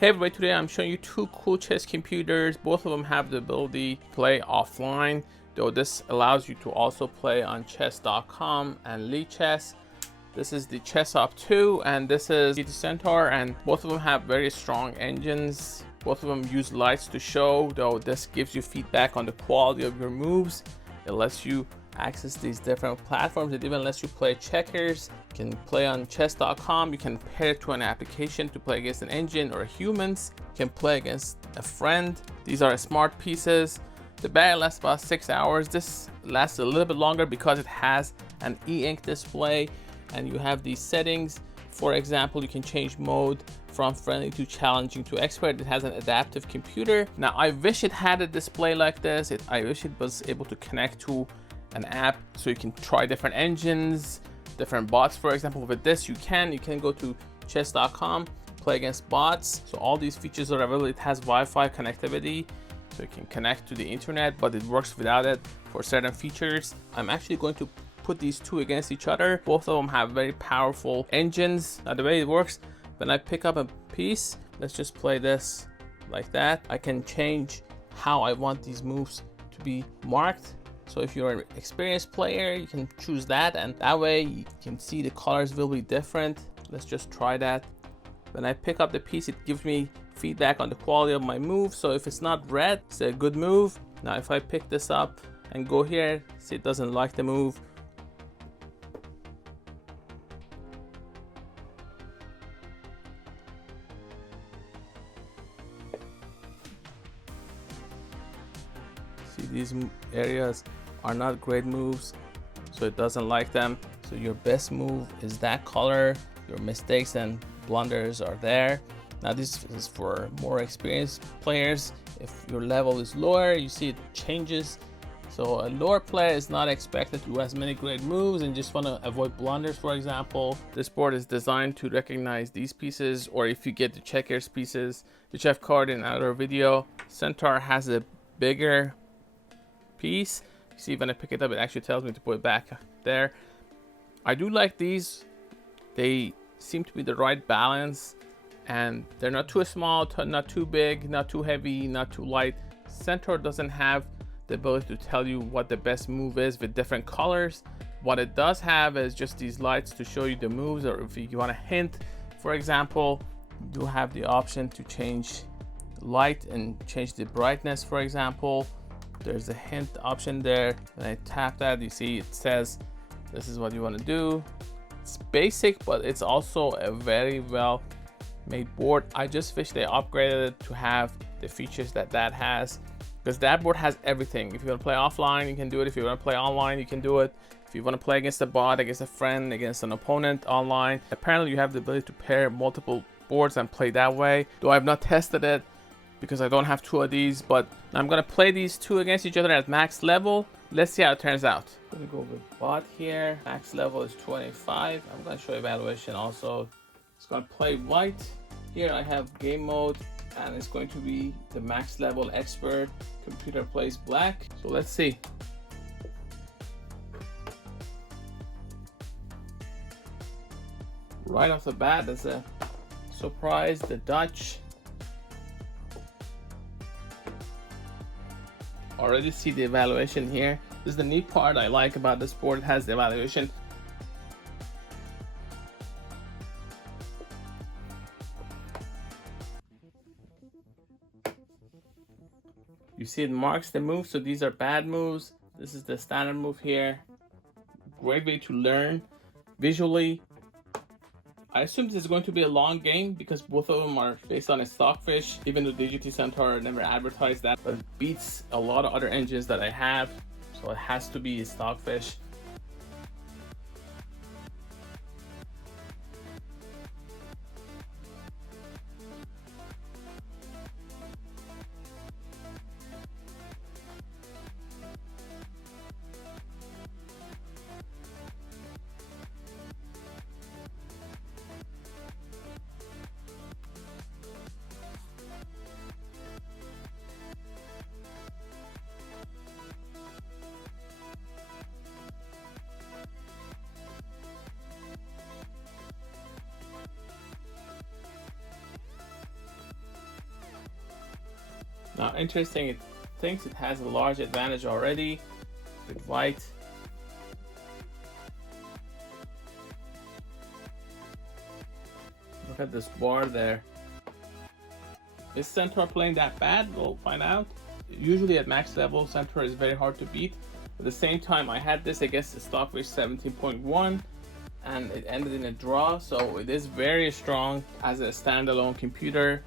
Hey everybody, today I'm showing you two cool chess computers. Both of them have the ability to play offline, though this allows you to also play on chess.com and Lichess. This is the Chessup 2 and this is DGT Centaur, and both of them have very strong engines. Both of them use lights to show, though this gives you feedback on the quality of your moves. It lets you access these different platforms. It even lets you play checkers. You can play on chess.com. You can pair it to an application to play against an engine or humans. You can play against a friend. These are smart pieces. The battery lasts about 6 hours. This lasts a little bit longer because it has an e-ink display and you have these settings. For example, you can change mode from friendly to challenging to expert. It has an adaptive computer. Now I wish it had a display like this. I wish it was able to connect to an app so you can try different engines, different bots. For example, with this you can go to chess.com, play against bots. So all these features are available. It has Wi-Fi connectivity, so you can connect to the internet, but it works without it for certain features. I'm actually going to put these two against each other. Both of them have very powerful engines. Now the way it works, when I pick up a piece, let's just play this like that, I can change how I want these moves to be marked. So if you're an experienced player, you can choose that, and that way you can see the colors will be different. Let's just try that. When I pick up the piece, it gives me feedback on the quality of my move. So if it's not red, it's a good move. Now if I pick this up and go here, see it doesn't like the move. See, these areas are not great moves, so it doesn't like them. So your best move is that color. Your mistakes and blunders are there. Now this is for more experienced players. If your level is lower, you see it changes. So a lower player is not expected to do as many great moves and just want to avoid blunders. For example, this board is designed to recognize these pieces, or if you get the checkers pieces, which I've covered in another video. Centaur has a bigger piece. See, when I pick it up, it actually tells me to put it back there. I do like these. They seem to be the right balance, and they're not too small, not too big, not too heavy, not too light. Centaur doesn't have the ability to tell you what the best move is with different colors. What it does have is just these lights to show you the moves, or if you want a hint, for example, you have the option to change light and change the brightness. For example, there's a hint option there. When I tap that, you see it says this is what you want to do. It's basic, but it's also a very well made board. I just wish they upgraded it to have the features that has, because that board has everything. If you want to play offline, you can do it. If you want to play online, you can do it. If you want to play against a bot, against a friend, against an opponent online, apparently you have the ability to pair multiple boards and play that way. Though I've not tested it because I don't have two of these, but I'm gonna play these two against each other at max level. Let's see how it turns out. I'm gonna go with bot here. Max level is 25. I'm gonna show evaluation also. It's gonna play white. Here I have game mode, and it's going to be the max level expert. Computer plays black. So let's see. Right off the bat, there's a surprise. The Dutch already see the evaluation here. This is the neat part I like about this board. It has the evaluation. You see it marks the moves, so these are bad moves. This is the standard move here. Great way to learn visually. I assume this is going to be a long game because both of them are based on a Stockfish. Even though DGT Centaur never advertised that, but it beats a lot of other engines that I have, so it has to be a Stockfish. Now, interesting, it thinks it has a large advantage already with white. Look at this bar there. Is Centaur playing that bad? We'll find out. Usually at max level, Centaur is very hard to beat. At the same time, I had this against the Stockfish 17.1 and it ended in a draw, so it is very strong as a standalone computer.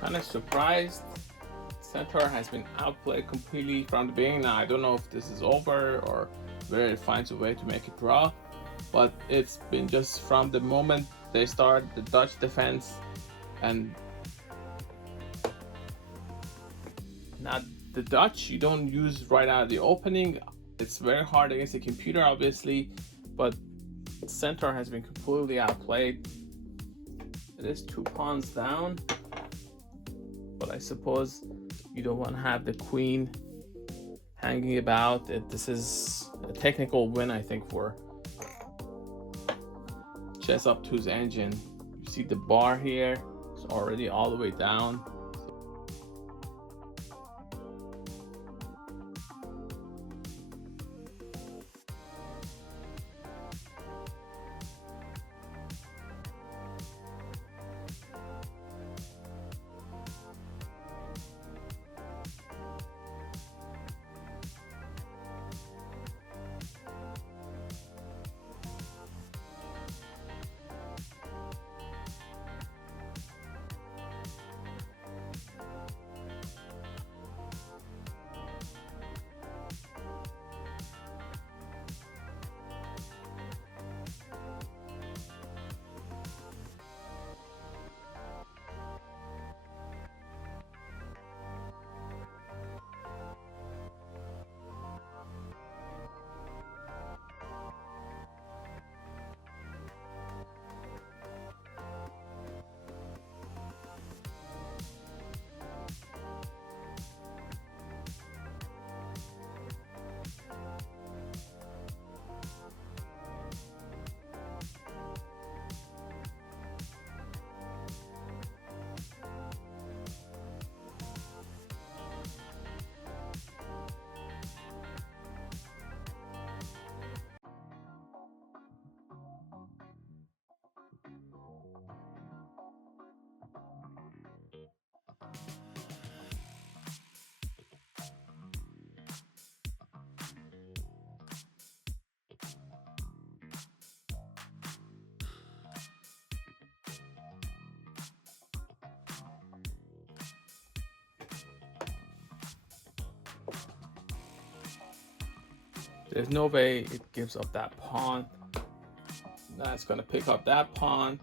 Kind of surprised. Centaur has been outplayed completely from the beginning. Now I don't know if this is over or whether it finds a way to make it draw, but it's been just from the moment they start the Dutch defense. And now the Dutch you don't use right out of the opening. It's very hard against a computer, obviously, but Centaur has been completely outplayed. It is 2 pawns down, but I suppose you don't want to have the queen hanging about. This is a technical win, I think, for Chessup 2's engine. You see the bar here, it's already all the way down. There's no way it gives up that pawn. Now it's going to pick up that pawn.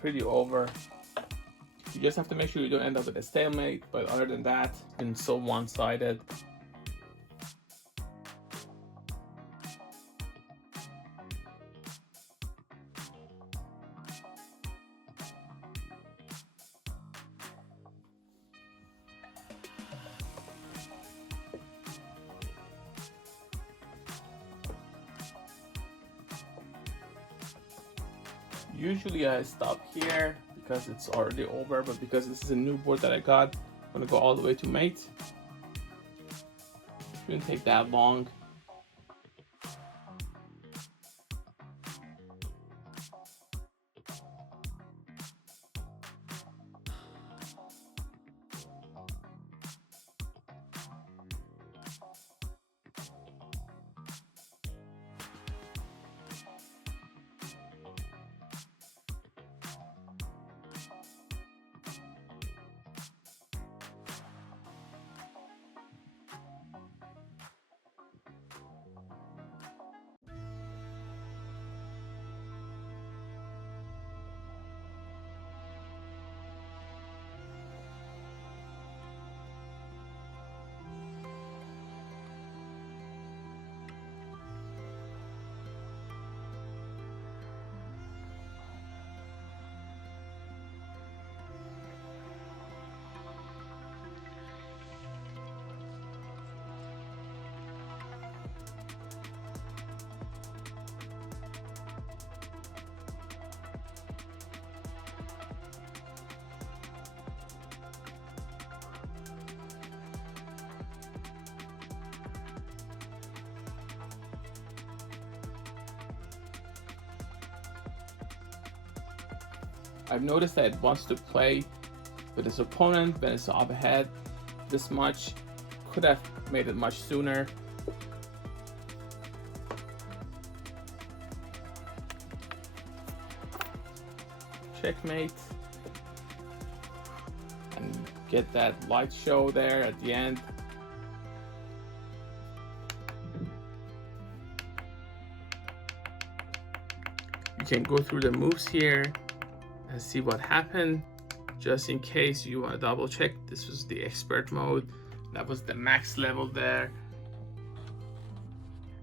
pretty over. You just have to make sure you don't end up with a stalemate, but other than that, it's been so one-sided. Usually I stop here because it's already over, but because this is a new board that I got, I'm gonna go all the way to mate. Shouldn't take that long. I've noticed that it wants to play with its opponent when it's up ahead this much. Could have made it much sooner. Checkmate. And get that light show there at the end. You can go through the moves here and see what happened. Just in case you want to double check, this was the expert mode. That was the max level there.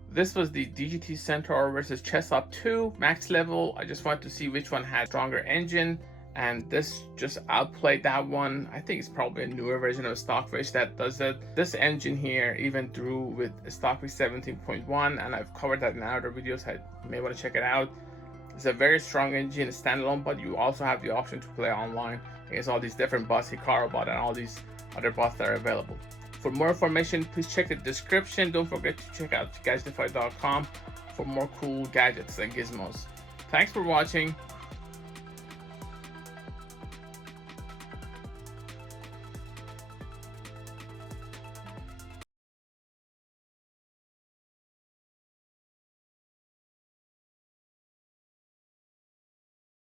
This was the DGT Centaur versus Chessup 2 max level. I just wanted to see which one had stronger engine, and this just outplayed that one. I think it's probably a newer version of Stockfish that does it. This engine here even drew with Stockfish 17.1, and I've covered that in other videos. You may want to check it out. It's a very strong engine, standalone, but you also have the option to play online against all these different bots, Hikaru bot, and all these other bots that are available. For more information, please check the description. Don't forget to check out Gadgetify.com for more cool gadgets and gizmos. Thanks for watching.